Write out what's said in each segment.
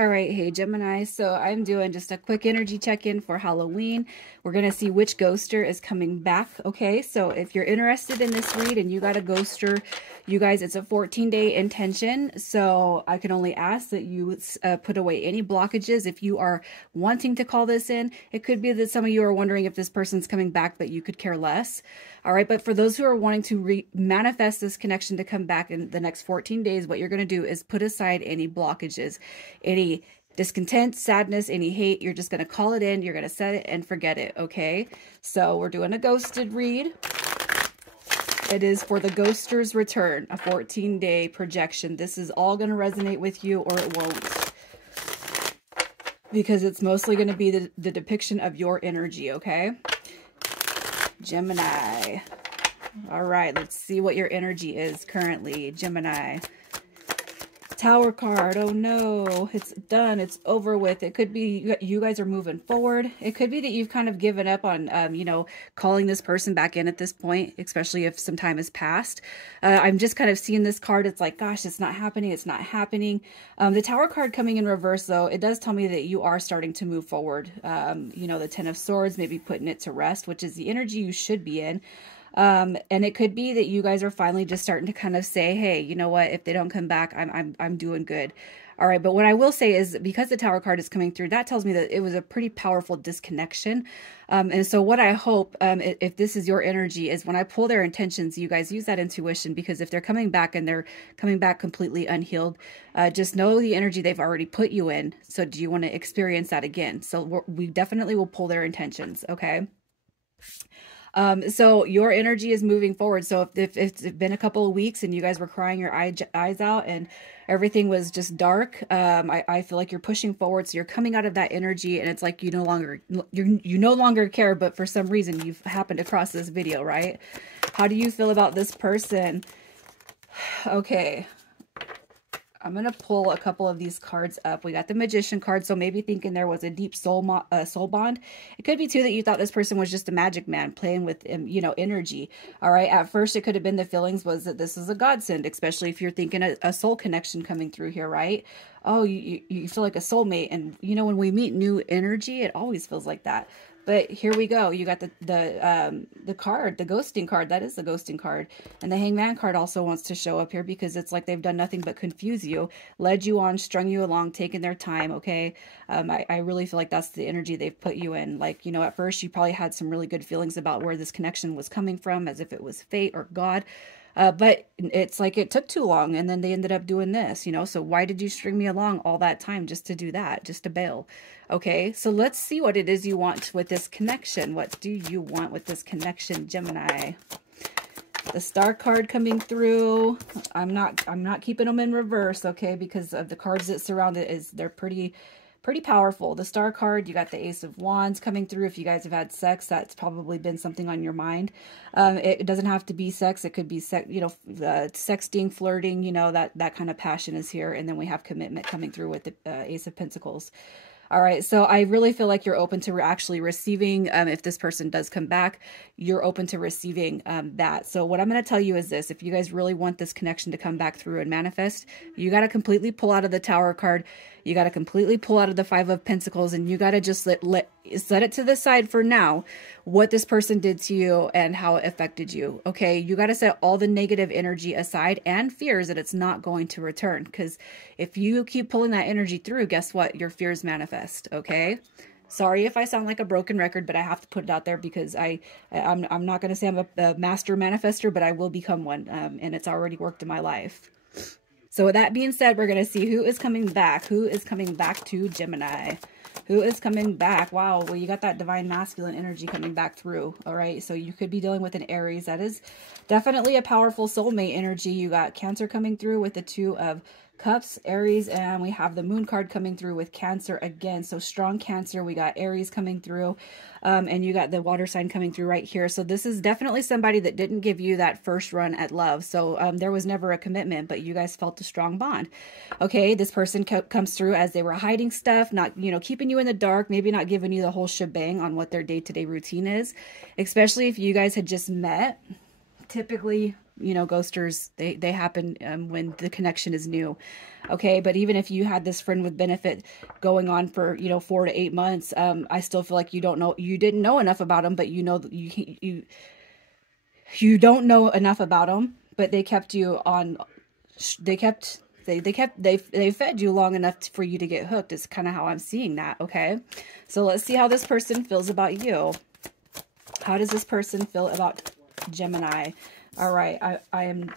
All right, hey Gemini. So I'm doing just a quick energy check-in for Halloween. We're gonna see which ghoster is coming back. Okay, so if you're interested in this read and you got a ghoster, you guys, it's a 14-day intention. So I can only ask that you put away any blockages. If you are wanting to call this in, it could be that some of you are wondering if this person's coming back, but you could care less. All right, but for those who are wanting to manifest this connection to come back in the next 14 days, what you're gonna do is put aside any blockages, any discontent, sadness, any hate. You're just going to call it in. You're going to set it and forget it. Okay. So we're doing a ghosted read. It is for the ghoster's return, a 14-day projection. This is all going to resonate with you or it won't, because it's mostly going to be the depiction of your energy. Okay. Gemini. All right. Let's see what your energy is currently. Gemini. Tower card. Oh no, it's done. It's over with. It could be you guys are moving forward. It could be that you've kind of given up on, you know, calling this person back in at this point, especially if some time has passed. I'm just kind of seeing this card. It's like, gosh, it's not happening. It's not happening. The Tower card coming in reverse, though, it does tell me that you are starting to move forward. You know, the Ten of Swords, maybe putting it to rest, which is the energy you should be in. And it could be that you guys are finally just starting to kind of say, hey, you know what, if they don't come back, I'm doing good. All right. But what I will say is, because the Tower card is coming through, that tells me that it was a pretty powerful disconnection. And so what I hope, if this is your energy, is when I pull their intentions, you guys use that intuition, because if they're coming back and they're coming back completely unhealed, just know the energy they've already put you in. So do you want to experience that again? So we definitely will pull their intentions. Okay. So your energy is moving forward. So if it's been a couple of weeks and you guys were crying your eyes out and everything was just dark, I feel like you're pushing forward. So you're coming out of that energy, and it's like you no longer care, but for some reason you've happened across this video, right? How do you feel about this person? Okay. I'm going to pull a couple of these cards up. We got the Magician card, so maybe thinking there was a deep soul bond. It could be, too, that you thought this person was just a magic man playing with, you know, energy. All right. At first, it could have been the feelings was that this is a godsend, especially if you're thinking a soul connection coming through here, right? Oh, you feel like a soulmate. And, you know, when we meet new energy, it always feels like that. But here we go. You got the card, the ghosting card. That is the ghosting card. And the Hangman card also wants to show up here, because it's like they've done nothing but confuse you, led you on, strung you along, taking their time, okay? I really feel like that's the energy they've put you in. Like, you know, at first you probably had some really good feelings about where this connection was coming from, as if it was fate or God. But it's like it took too long, and then they ended up doing this, you know? So why did you string me along all that time just to do that, just to bail? Okay, so let's see what it is you want with this connection. What do you want with this connection, Gemini? The Star card coming through. I'm not keeping them in reverse, okay? Because of the cards that surround it, they're pretty powerful. The Star card, you got the Ace of Wands coming through. If you guys have had sex, that's probably been something on your mind. It doesn't have to be sex. It could be you know, sexting, flirting, you know, that kind of passion is here. And then we have commitment coming through with the Ace of Pentacles. All right, so I really feel like you're open to actually receiving, if this person does come back, you're open to receiving that. So what I'm going to tell you is this: if you guys really want this connection to come back through and manifest, you got to completely pull out of the Tower card. You got to completely pull out of the Five of Pentacles, and you got to just set it to the side for now, what this person did to you and how it affected you. Okay, you got to set all the negative energy aside and fears that it's not going to return, because if you keep pulling that energy through, guess what? Your fears manifest. Okay, sorry if I sound like a broken record, but I have to put it out there, because I'm not going to say I'm a master manifester, but I will become one, and it's already worked in my life. So with that being said, we're going to see who is coming back. Who is coming back to Gemini? Who is coming back? Wow, well, you got that divine masculine energy coming back through. All right, so you could be dealing with an Aries. That is definitely a powerful soulmate energy. You got Cancer coming through with the Two of Cups, Aries, and we have the Moon card coming through with Cancer again. So strong Cancer. We got Aries coming through, and you got the water sign coming through right here. So this is definitely somebody that didn't give you that first run at love. So there was never a commitment, but you guys felt a strong bond. Okay, this person comes through as they were hiding stuff, not, you know, keeping you in the dark, maybe not giving you the whole shebang on what their day-to-day routine is, especially if you guys had just met. Typically, you know, ghosters, they happen when the connection is new. Okay, but even if you had this friend with benefit going on for, you know, 4 to 8 months, I still feel like you didn't know enough about them, but you know that you don't know enough about them, but they kept you on, they fed you long enough for you to get hooked. Is kind of how I'm seeing that. Okay, so let's see how this person feels about you. How does this person feel about Gemini? All right, I am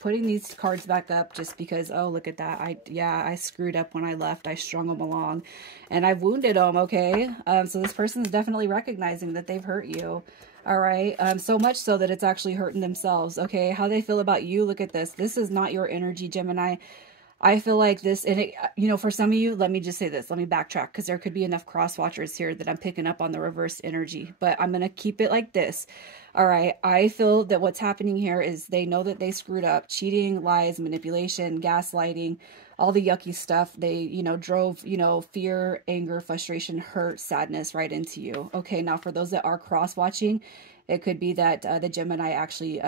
putting these cards back up just because, oh, look at that. I screwed up when I left. I strung them along and I've wounded them. Okay. So this person is definitely recognizing that they've hurt you. All right. So much so that it's actually hurting themselves. Okay. How they feel about you. Look at this. This is not your energy, Gemini. I feel like this, and it, you know, for some of you, let me just say this, let me backtrack, because there could be enough cross watchers here that I'm picking up on the reverse energy, but I'm going to keep it like this. All right. I feel that what's happening here is they know that they screwed up. Cheating, lies, manipulation, gaslighting, all the yucky stuff. They, you know, drove, you know, fear, anger, frustration, hurt, sadness right into you. Okay. Now for those that are cross watching, it could be that the Gemini actually,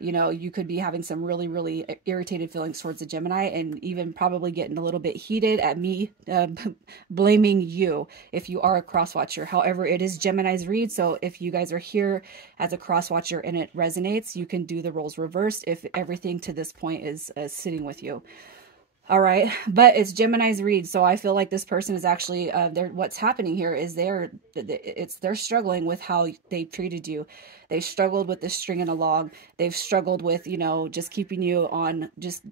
you know, you could be having some really, really irritated feelings towards the Gemini, and even probably getting a little bit heated at me blaming you if you are a cross watcher. However, it is Gemini's read, so if you guys are here as a cross watcher and it resonates, you can do the roles reversed if everything to this point is sitting with you. All right, but it's Gemini's read, so I feel like this person is actually what's happening here is they're struggling with how they've treated you. They've struggled with the stringing along. They've struggled with, you know, just keeping you on, just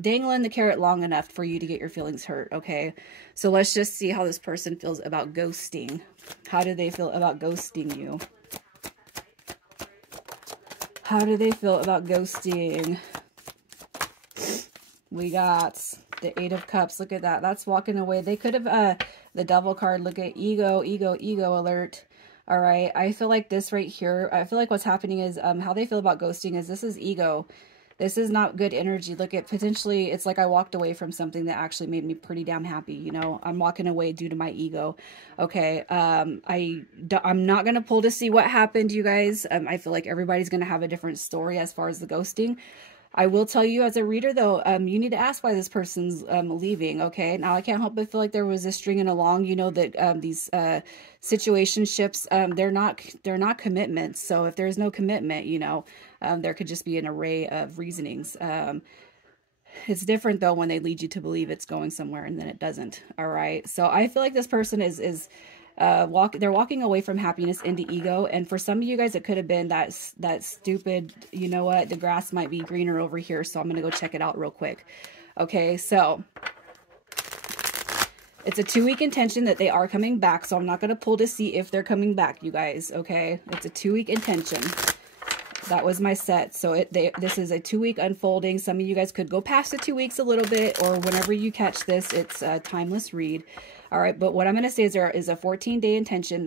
dangling the carrot long enough for you to get your feelings hurt. Okay, so let's just see how this person feels about ghosting. How do they feel about ghosting you? How do they feel about ghosting? We got the 8 of Cups. Look at that. That's walking away. They could have, the Devil card. Look at ego alert. All right. I feel like this right here, I feel like what's happening is, how they feel about ghosting is this is ego. This is not good energy. Look at potentially, it's like I walked away from something that actually made me pretty damn happy. You know, I'm walking away due to my ego. Okay. I'm not going to pull to see what happened, you guys. I feel like everybody's going to have a different story as far as the ghosting. I will tell you as a reader, though, you need to ask why this person's leaving, okay? Now, I can't help but feel like there was a stringing along. You know that these situationships, they're not commitments. So if there's no commitment, you know, there could just be an array of reasonings. It's different, though, when they lead you to believe it's going somewhere and then it doesn't, all right? So I feel like this person is they're walking away from happiness into ego, and for some of you guys it could have been that stupid, you know what, the grass might be greener over here, so I'm gonna go check it out real quick. Okay, so it's a 2-week intention that they are coming back, so I'm not gonna pull to see if they're coming back, you guys. Okay, it's a 2-week intention. That was my set. So this is a 2-week unfolding. Some of you guys could go past the 2 weeks a little bit, or whenever you catch this, it's a timeless read. All right, but what I'm going to say is there is a 14-day intention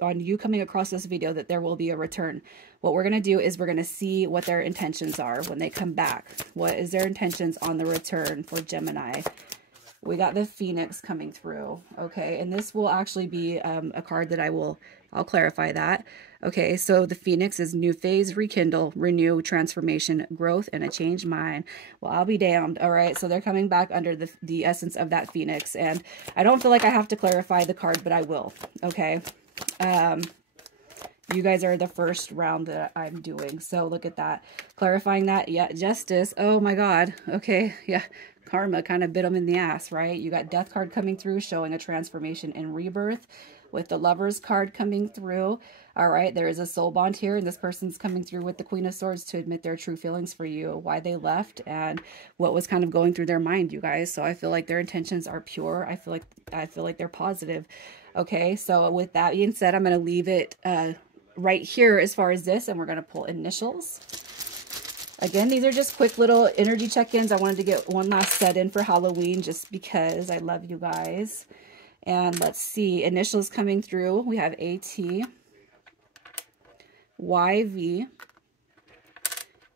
on you coming across this video that there will be a return. What we're going to do is we're going to see what their intentions are when they come back. What is their intentions on the return for Gemini? We got the Phoenix coming through. Okay, and this will actually be a card that I'll clarify that. Okay, so the Phoenix is new phase, rekindle, renew, transformation, growth, and a changed mind. Well, I'll be damned. All right, so they're coming back under the essence of that Phoenix. And I don't feel like I have to clarify the card, but I will. Okay. You guys are the first round that I'm doing. So look at that. Clarifying that. Yeah, justice. Oh my God. Okay, yeah. Karma kind of bit them in the ass, right? You got Death card coming through, showing a transformation and rebirth, with the Lovers card coming through. All right, there is a soul bond here, and this person's coming through with the Queen of Swords to admit their true feelings for you, why they left, and what was kind of going through their mind, you guys. So I feel like their intentions are pure. I feel like they're positive. Okay, so with that being said, I'm going to leave it right here as far as this, and we're going to pull initials. Again, these are just quick little energy check-ins. I wanted to get one last set in for Halloween just because I love you guys. And let's see, initials coming through. We have AT, YV,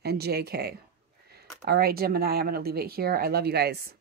and JK. All right, Gemini, I'm going to leave it here. I love you guys.